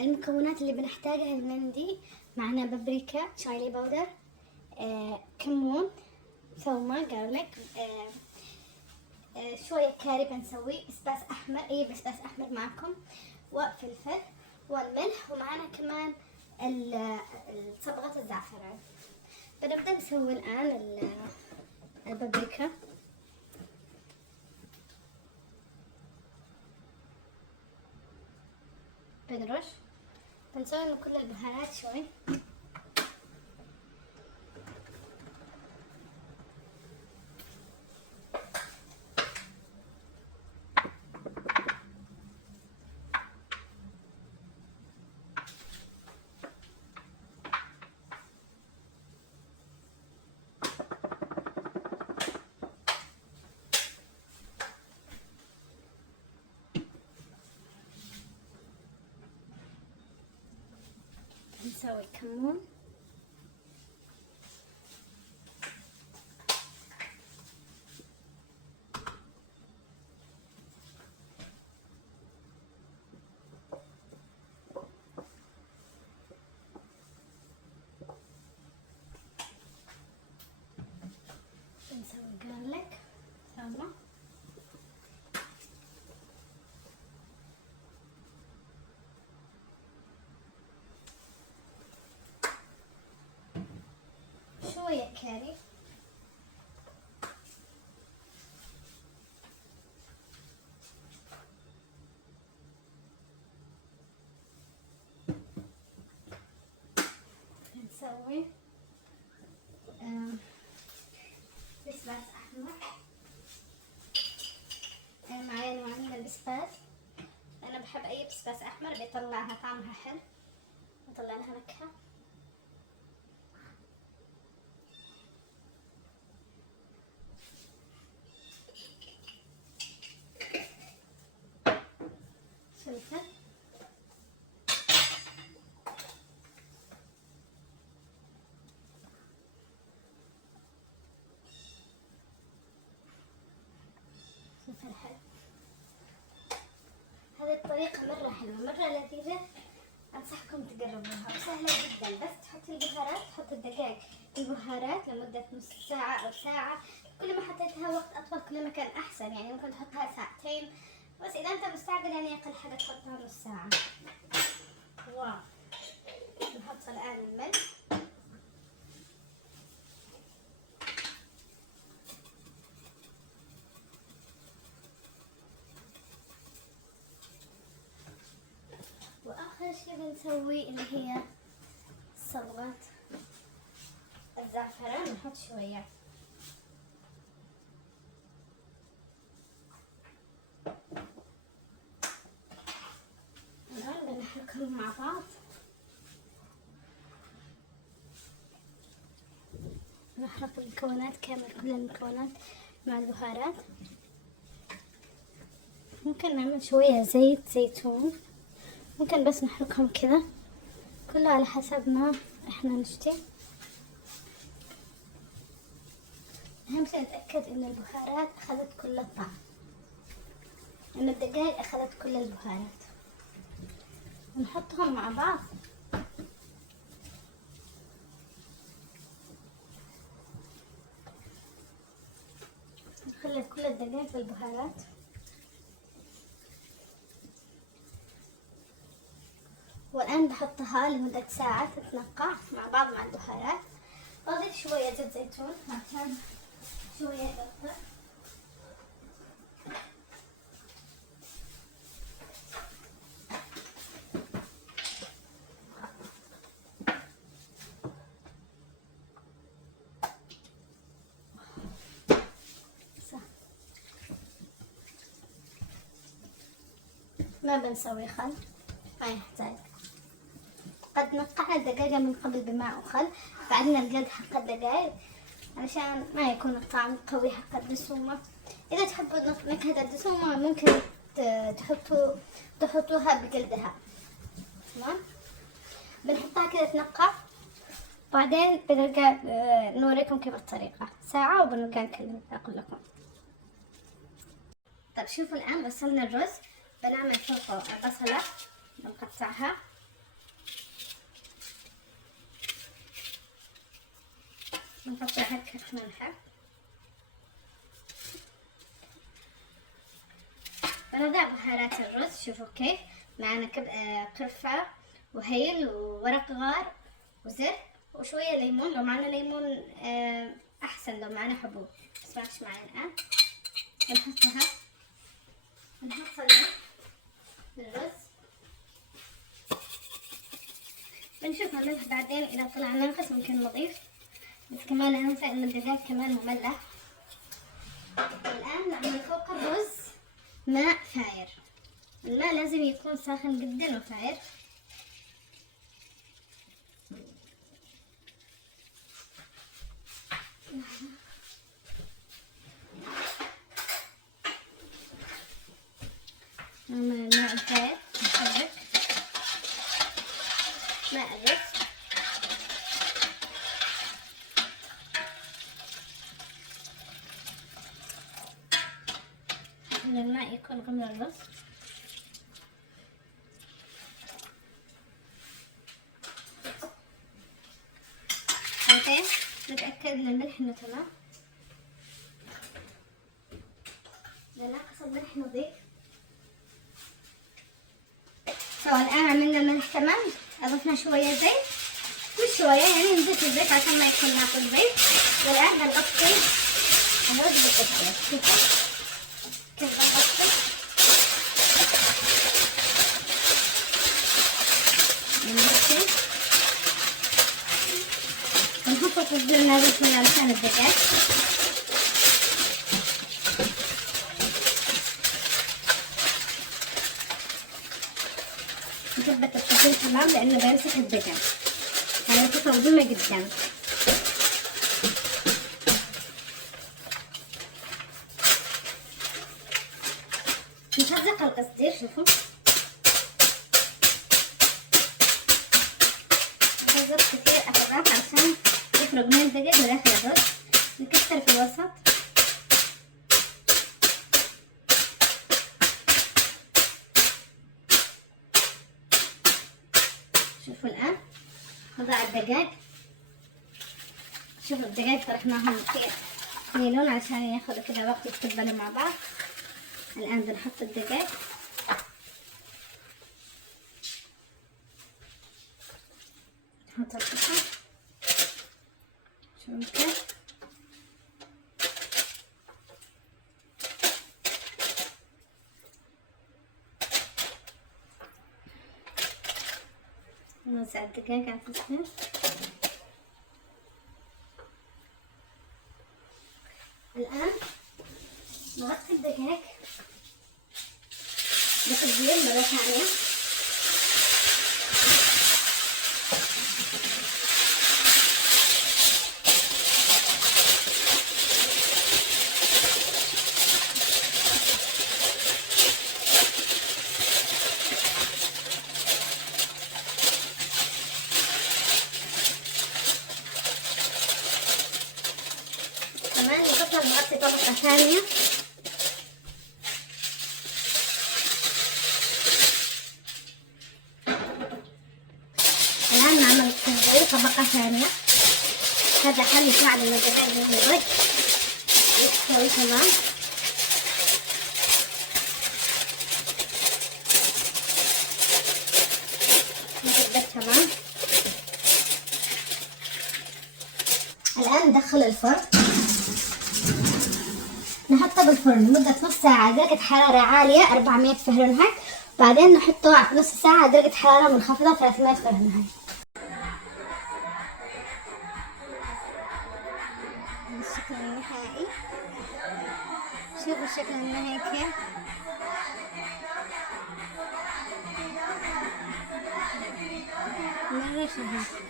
المكونات اللي بنحتاجها المندي: معنا بابريكا، تشايلي باودر، كمون، ثومة، جارليك، شوية كاري بنسوي، بسباس أحمر، أي بسباس أحمر معكم، وفلفل والملح، ومعنا كمان صبغة الزعفران. بنبدأ نسوي الآن البابريكا. بنرش، بنسوي من كل البهارات شوي. نسوي كمون، بنسوي جارليك، ثومة، شوية كاري، نسوي بسباس أحمر. معايا نوعين من البسباس، أنا بحب أي بسباس أحمر بيطلعها طعمها حلو، بيطلع لها نكهة. فلفل، فلفل حلو. هذه الطريقة مرة حلوة، مرة لذيذة، أنصحكم تجربوها وسهلة جدا. بس تحطي البهارات، تحطي الدجاج البهارات لمدة نص ساعة أو ساعة. كل ما حطيتها وقت أطول كل ما كان أحسن، يعني ممكن تحطها ساعتين، بس إذا أنت مستعجل يعني أقل حاجة تحطها نص ساعة. واو. نحط الآن الملح، وآخر شي بنسوي اللي هي صبغة الزعفران، نحط شوية. الآن بنحركهم مع بعض. نحرك المكونات كامل، كل المكونات مع البهارات. ممكن نعمل شوية زيت زيتون، ممكن بس نحركهم كذا، كله على حسب ما احنا نشتي. اهم شي نتأكد ان البهارات اخذت كل الطعم، ان الدجاج اخذت كل البهارات، ونحطهم مع بعض. نخلط كل الدجاج بالبهارات، والآن بحطها لمدة ساعة تتنقع مع بعض مع البهارات. بضيف شوية زيت زيتون عشان شوية دقة. ما بنسوي خل، ما يحتاج. قد نقعنا الدجاجة من قبل بماء وخل، بعدين الجلد حق الدجاج علشان ما يكون الطعم قوي حق الدسومة. إذا تحبوا نكهة الدسومة ممكن تحطوها بجلدها. تمام، بنحطها كده تنقع، بعدين بنرجع نوريكم كيف الطريقة. ساعة وبنرجع نكلم أقول لكم. طيب شوفوا الآن غسلنا الرز، بنعمل فوقه بصلة بنقطعها نحط هكة ملح. بنضع بهارات الرز. شوفوا كيف معنا قرفة وهيل وورق غار وزر وشوية ليمون. لو معنا ليمون أحسن، لو معنا حبوب، بس ماش معي الآن. بنحطها، بنحط الرز، بنشوف الملح بعدين إذا طلع ناقص ممكن نضيف. بس كمان لا ننسى إن الدجاج كمان مملح. الآن نعمل فوق الرز ماء فاير. الماء لازم يكون ساخن جدا وفاير. نعمل الماء الفاير، نحرك ماء الرز. إن الماء يكون قبل الرز. اوكي، نتأكد ان الملح انه تمام. اذا ناقص الملح نضيف. الآن عملنا الملح تمام. اضفنا شوية زيت، مش شوية يعني نضيف الزيت عشان ما يكون ناقص زيت. والآن بنغطي الرز بالقشطة. كيف بنغطي؟ بنحط التصدير هذا شوية علشان الدجاج. نثبت التصدير تمام لأنه بيمسك الدجاج. يعني تفضلنا جدا. نحرك القصدير. شوفوا نحرك كثير أطراف عشان يخرج من الدجاج وداخل الرز. نكسر في الوسط. شوفوا الآن نضع الدجاج. شوفوا الدجاج طرحناهم في لون عشان ياخذوا كذا وقت يتقبلوا مع بعض. الآن بنحط الدجاج. نحط القطع. شوفوا كيف. نوزع الدجاج على التصوير. الآن نغطي الدجاج بتصدير مرة ثانية. كمان نفضل نغطي طبقة ثانية. الآن نعمل تصدير طبقة ثانية. هذا حل يساعد إن الدجاج ينضج يستوي تمام. نثبت تمام. الآن ندخل الفرن. نحطه بالفرن لمدة نص ساعة درجة حرارة عالية 400 فهرنهايت. بعدين نحطه نص ساعة درجة حرارة منخفضة 300 فهرنهايت. الشكل النهائي. شوفوا الشكل النهائي كيف. مرة شهي.